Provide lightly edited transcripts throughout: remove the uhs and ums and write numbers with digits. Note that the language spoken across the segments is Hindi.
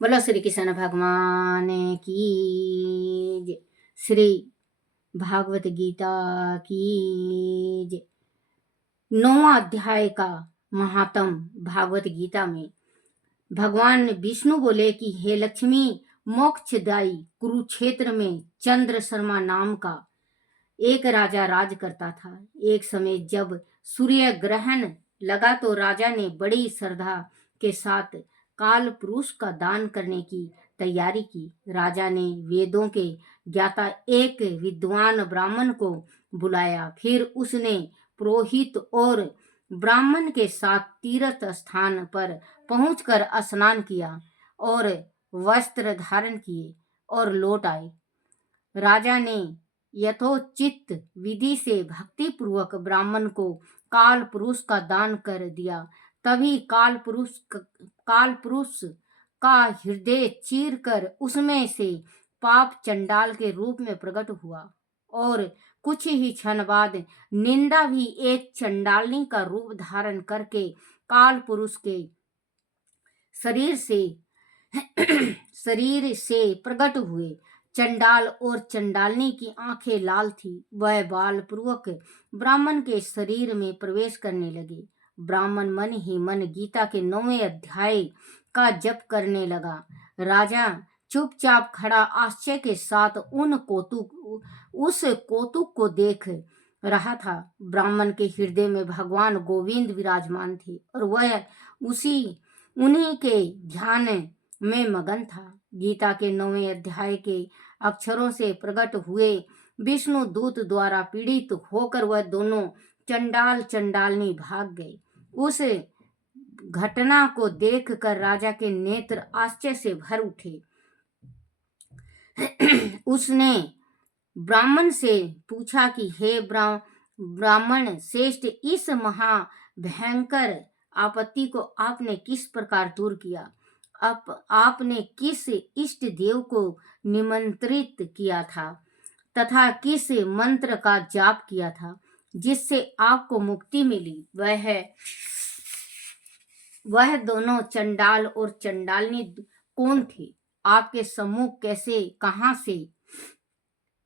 बोलो श्री कृष्ण भगवान की जय। श्री भागवत गीता की जय। 9वां अध्याय का महात्म। भागवत गीता में भगवान विष्णु बोले कि हे लक्ष्मी, मोक्षदायी कुरुक्षेत्र में चंद्र शर्मा नाम का एक राजा राज करता था। एक समय जब सूर्य ग्रहण लगा तो राजा ने बड़ी श्रद्धा के साथ काल पुरुष का दान करने की तैयारी की। राजा ने वेदों के ज्ञाता एक विद्वान ब्राह्मण को बुलाया। फिर उसने पुरोहित और ब्राह्मण के साथ तीर्थ स्थान पर पहुंचकर स्नान किया और वस्त्र धारण किए और लौट आए। राजा ने यथोचित विधि से भक्ति पूर्वक ब्राह्मण को काल पुरुष का दान कर दिया। तभी काल पुरुष का हृदय चीर कर उसमें से पाप चंडाल के रूप में प्रकट हुआ और कुछ ही क्षण बाद निंदा भी एक चंडालनी का रूप धारण करके काल पुरुष के शरीर से प्रकट हुए। चंडाल और चंडालनी की आंखें लाल थी। वह बाल पूर्वक ब्राह्मण के शरीर में प्रवेश करने लगे। ब्राह्मण मन ही मन गीता के 9वें अध्याय का जप करने लगा। राजा चुपचाप खड़ा आश्चर्य के साथ उस कौतुक को देख रहा था। ब्राह्मण के हृदय में भगवान गोविंद विराजमान थे और वह उन्हीं के ध्यान में मगन था। गीता के 9वें अध्याय के अक्षरों से प्रकट हुए विष्णु दूत द्वारा पीड़ित होकर वह दोनों चंडाल चंडालनी भाग गए। उस घटना को देखकर राजा के नेत्र आश्चर्य से भर उठे। उसने ब्राह्मण से पूछा कि हे ब्राह्मण श्रेष्ठ, इस महाभयंकर आपत्ति को आपने किस प्रकार दूर किया? आपने किस इष्ट देव को निमंत्रित किया था तथा किस मंत्र का जाप किया था जिससे आपको मुक्ति मिली? वह दोनों चंडाल और चंडालनी कौन थे? आपके सम्मुख कैसे, कहां से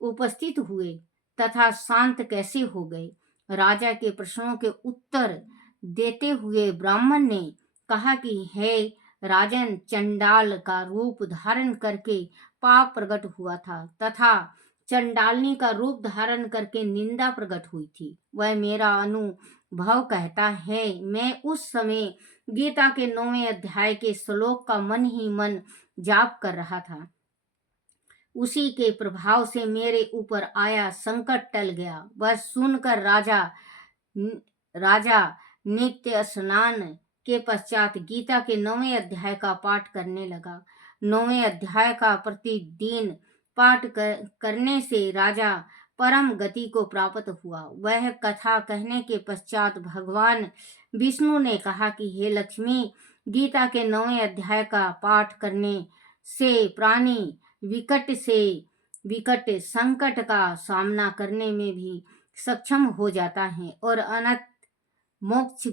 उपस्थित हुए तथा शांत कैसे हो गए? राजा के प्रश्नों के उत्तर देते हुए ब्राह्मण ने कहा कि हे राजन, चंडाल का रूप धारण करके पाप प्रकट हुआ था तथा चंडालनी का रूप धारण करके निंदा प्रकट हुई थी। वह मेरा अनुभव कहता है। मैं उस समय गीता के 9वें अध्याय के श्लोक का मन ही मन जाप कर रहा था। उसी के प्रभाव से मेरे ऊपर आया संकट टल गया। वह सुनकर राजा नित्य स्नान के पश्चात गीता के 9वें अध्याय का पाठ करने लगा। 9वें अध्याय का प्रतिदिन पाठ करने से राजा परम गति को प्राप्त हुआ। वह कथा कहने के पश्चात भगवान विष्णु ने कहा कि हे लक्ष्मी, गीता के 9वें अध्याय का पाठ करने से प्राणी विकट से विकट संकट का सामना करने में भी सक्षम हो जाता है और अंत मोक्ष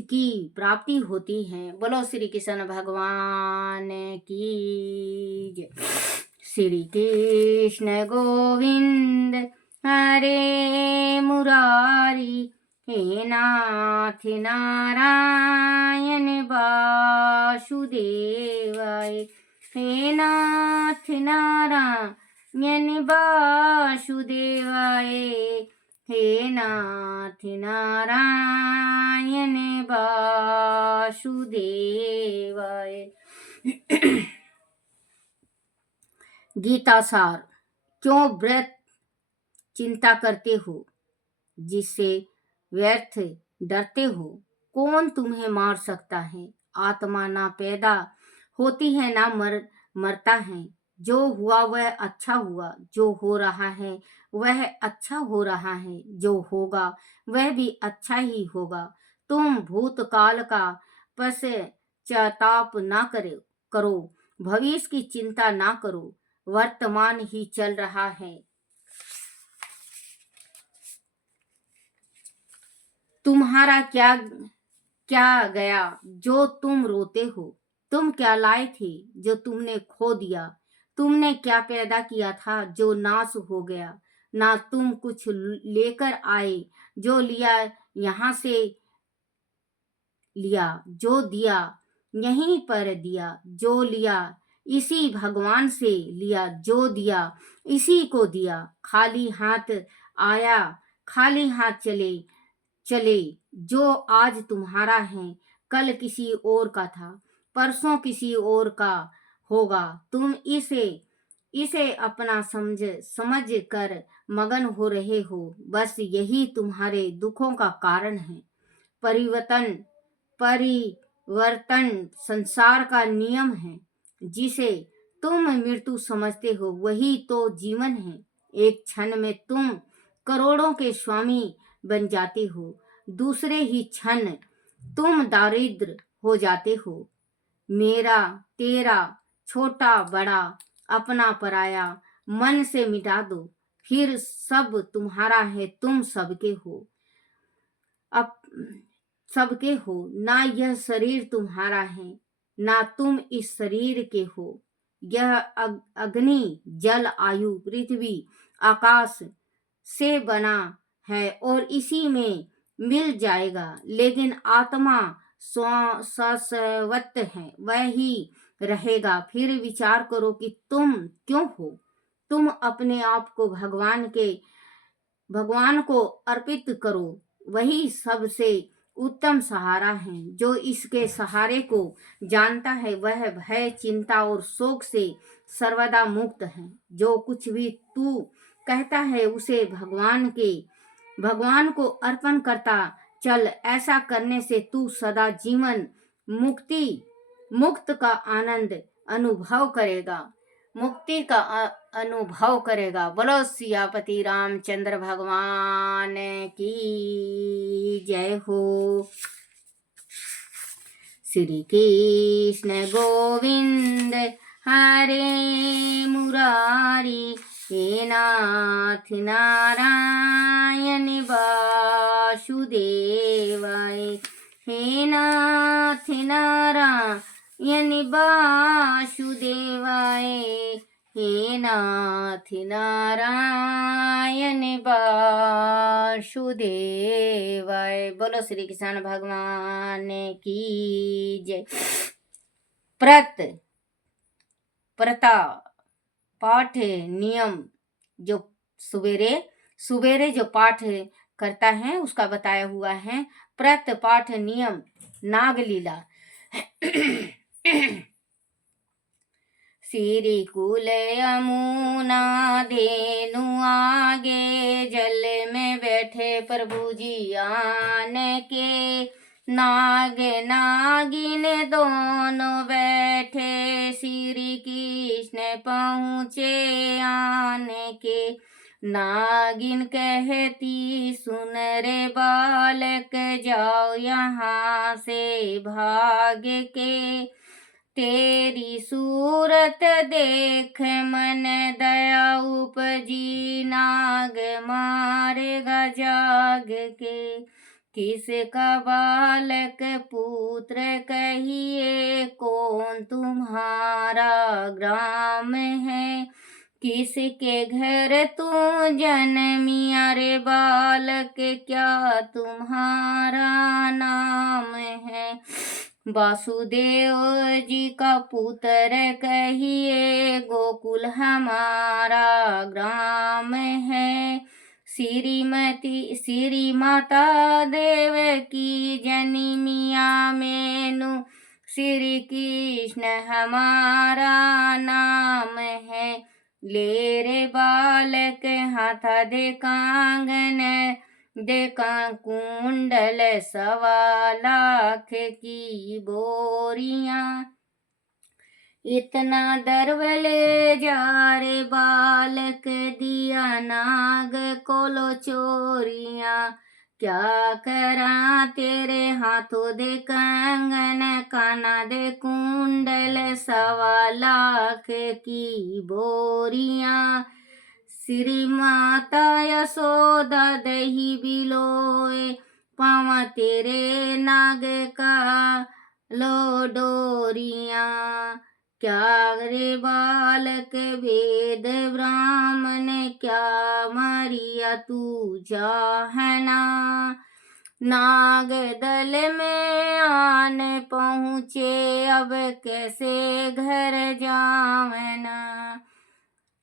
की प्राप्ति होती है। बोलो श्री कृष्ण भगवान की जय। श्री कृष्ण गोविंद हरे मुरारी, हे नाथ नारायण वासुदेवाय, हे नाथ नारायण वासुदेवाय, हे नाथ नारायण वासुदेवाय। गीता सार। क्यों व्यर्थ चिंता करते हो, जिससे व्यर्थ डरते हो? कौन तुम्हें मार सकता है? आत्मा ना पैदा होती है ना मरता है। जो हुआ वह अच्छा हुआ, जो हो रहा है वह अच्छा हो रहा है, जो होगा वह भी अच्छा ही होगा। तुम भूतकाल का पश्चाताप ना करो, भविष्य की चिंता ना करो, वर्तमान ही चल रहा है। तुम्हारा क्या गया जो तुम रोते हो? तुम क्या लाए थे जो तुमने खो दिया? तुमने क्या पैदा किया था जो नाश हो गया? ना तुम कुछ लेकर आए, जो लिया यहाँ से लिया, जो दिया यहीं पर दिया, जो लिया इसी भगवान से लिया, जो दिया इसी को दिया। खाली हाथ आया, खाली हाथ चले चले। जो आज तुम्हारा है कल किसी और का था, परसों किसी और का होगा। तुम इसे इसे अपना समझ कर मगन हो रहे हो। बस यही तुम्हारे दुखों का कारण है। परिवर्तन परिवर्तन संसार का नियम है। जिसे तुम मृत्यु समझते हो वही तो जीवन है। एक क्षण में तुम करोड़ों के स्वामी बन जाते हो, दूसरे ही क्षण तुम दारिद्र हो जाते हो। मेरा तेरा, छोटा बड़ा, अपना पराया मन से मिटा दो, फिर सब तुम्हारा है, तुम सबके हो। अब सबके हो ना, यह शरीर तुम्हारा है ना तुम इस शरीर के हो। यह अग्नि जल आयु पृथ्वी आकाश से बना है और इसी में मिल जाएगा। लेकिन आत्मा शाश्वत है, वह ही रहेगा। फिर विचार करो कि तुम क्यों हो। तुम अपने आप को भगवान को अर्पित करो। वही सबसे उत्तम सहारा है। जो इसके सहारे को जानता है वह भय, चिंता और शोक से सर्वदा मुक्त है। जो कुछ भी तू कहता है उसे भगवान को अर्पण करता चल। ऐसा करने से तू सदा जीवन मुक्त का आनंद अनुभव करेगा, मुक्ति का अनुभव करेगा। बोलो सियापति रामचंद्र भगवान की जय हो। श्री कृष्ण गोविंद हरे मुरारी, हे नाथ नारायण वासुदेवाय, हे नाथ नारायण वासुदेवाय, हे नाथ नारायण वासुदेवाय। बोलो श्री कृष्ण भगवान की जय। प्रता पाठ नियम जो सुबेरे जो पाठ करता है उसका बताया हुआ है। प्रत पाठ नियम नागलीला। श्री कुल यमुना धेनु आगे, जल में बैठे प्रभु जी आन के। नाग नागिन दोनों बैठे, श्री कृष्ण पहुँचे आन के। नागिन कहती सुन रे बालक, जाओ यहाँ से भाग के। तेरी सूरत देख मन दया उपजी, नाग मारेगा जाग के। किसका बालक पुत्र कहिए, कौन तुम्हारा ग्राम है। किसके घर तू जन्मिया रे बालक, क्या तुम्हारा नाम है। वासुदेव जी का पुत्र कहिए, गोकुल हमारा ग्राम है। श्री माता देव की जनिमिया मेनु, श्री कृष्ण हमारा नाम है। ले रे बालक हाथ दे कांगन, देखा कुंडल 1.25 लाख की बोरियां। इतना दर्व ले जा रे बालक, दिया नाग को लो चोरियां। क्या करा तेरे हाथों दे कंगन, काना दे कुंडल 1.25 लाख की बोरियां। श्री माता यशोदा दही बिलोए, पावा तेरे नाग का लो डोरियां। क्या रे बालक वेद ब्राह्मण क्या मारिया तू चाहना। नाग दल में आन पहुँचे अब कैसे घर जावना।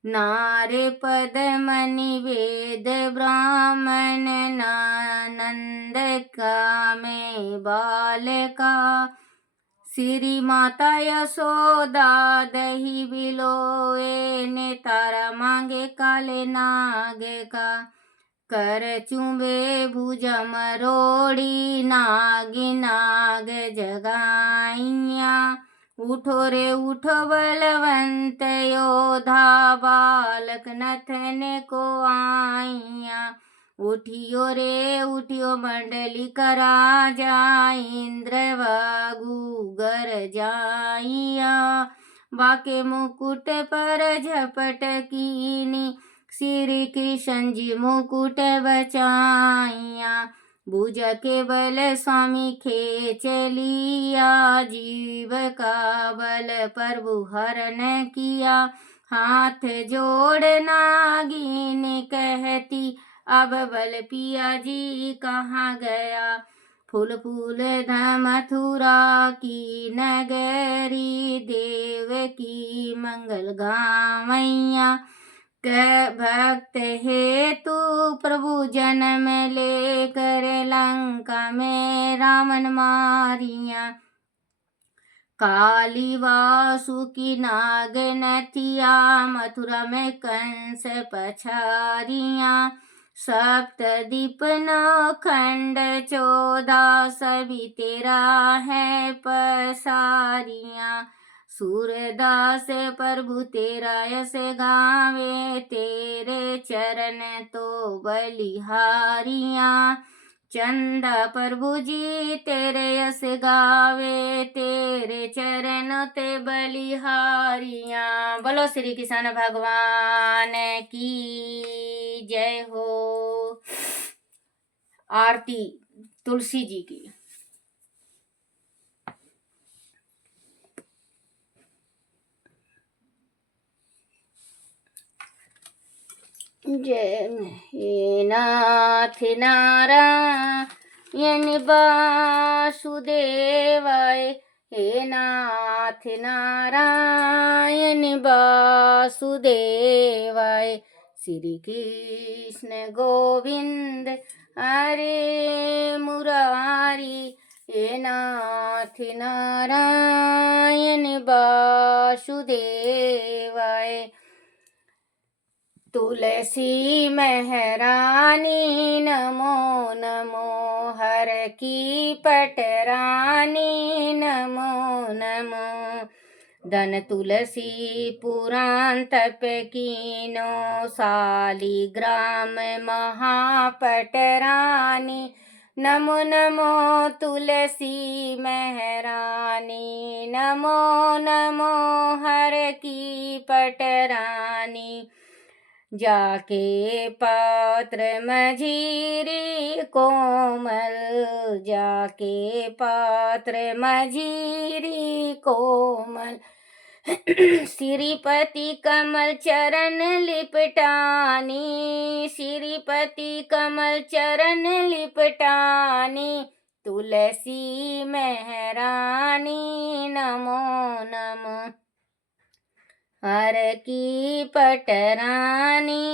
नारे पदमनि वेद ब्राह्मण नानंद का में बालका। श्री माता यशोदा दही बिलोए ने तारा मांगे काले नाग का। कर चुंबे भुजा मरोड़ी नागी नाग जगाइया। उठो रे उठो बलवंत योधा बालक नथन को आइया। उठियो रे उठियो मंडली करा जा इंद्र वागुगर जाइया। बाके मुकुट पर झपट कीनी श्री कृष्ण जी मुकुट बचाइया। भुज के बल स्वामी खेच लिया जीव का बल प्रभु हरण किया। हाथ जोड़ नागिन कहती अब बल पिया जी कहाँ गया। फूल फूल धाम मथुरा की नगरी देव की मंगल गावैया। भक्त हे तू प्रभु जन्म लेकर लंका में रावण मारिया। काली वासुकी नाग नथिया मथुरा में कंस पछारिया। सप्तद्वीप नौ खंड 14 सभी तेरा है पसारिया। सूरदास प्रभु तेरा यश गावे तेरे चरण तो बलिहारिया। चंदा प्रभु जी तेरे यश गावे तेरे चरण ते बलिहारिया। बोलो श्री कृष्ण भगवान की जय हो। आरती तुलसी जी की। जय हे नाथ नारायण वासुदेवाय। हे नाथ नारायण वासुदेवाय। श्री कृष्ण गोविंद हरे मुरारी। हे नाथ नारायण वासुदेवाय। तुलसी महरानी नमो नमो। हर की पटरानी नमो नमो। धन तुलसी पुराण तप कीनो शालिग्राम महापटरानी। नमो नमो तुलसी महरानी। नमो नमो हर की पटरानी। जाके पात्र मझीरी कोमल। जाके पात्र मझीरी कोमल। श्रीपति कमल चरण लिपटानी। श्रीपति कमल चरण लिपटानी। तुलसी महरानी नमो नमो। हर की पटरानी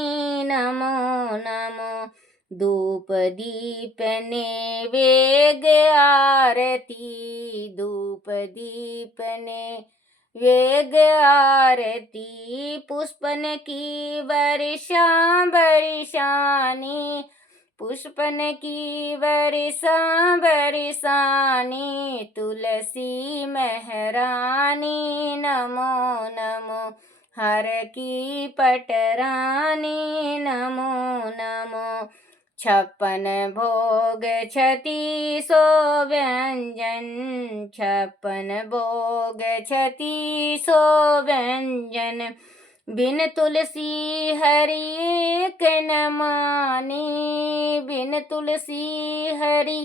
नमो नमो। धूप दीप नैवेद्य आरती। धूप दीप नैवेद्य आरती। पुष्पन की वर्षा बरसानी। पुष्पन की वर्षा बरसानी। तुलसी महरानी नमो नमो। हर की पटरानी नमो नमो। 56 भोग 36 व्यंजन। 56 भोग 36 व्यंजन। बिन तुलसी हरि एक न मानी, बिन तुलसी हरि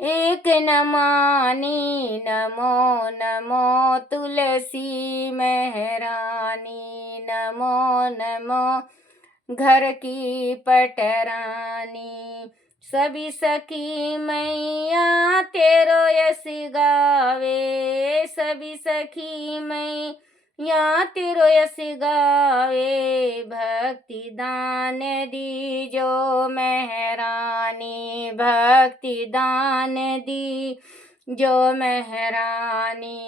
एक न मानी। नमो नमो तुलसी महरानी, नमो नमो घर की पटरानी। सभी सखी मैया तेरो यश गावे, सभी सखी मैया तेरो यश गावे। भक्ति दान दीजो महरानी, भक्ति दान दी जो महरानी।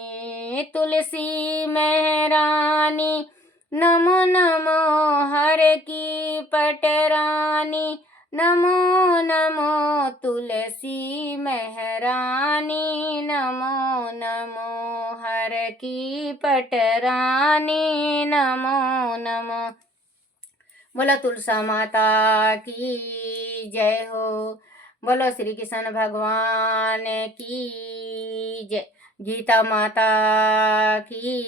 तुलसी महरानी नमो नमो हर की पटरानी, नमो नमो तुलसी महरानी, नमो नमो हर की पटरानी, नमो नमो। बोलो तुलसा माता की जय हो, बोलो श्री कृष्ण भगवान की जय, गीता माता की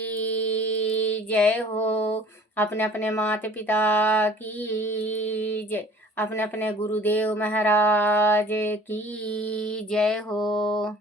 जय हो। अपने अपने माता पिता की जय, अपने अपने गुरुदेव महाराज की जय हो।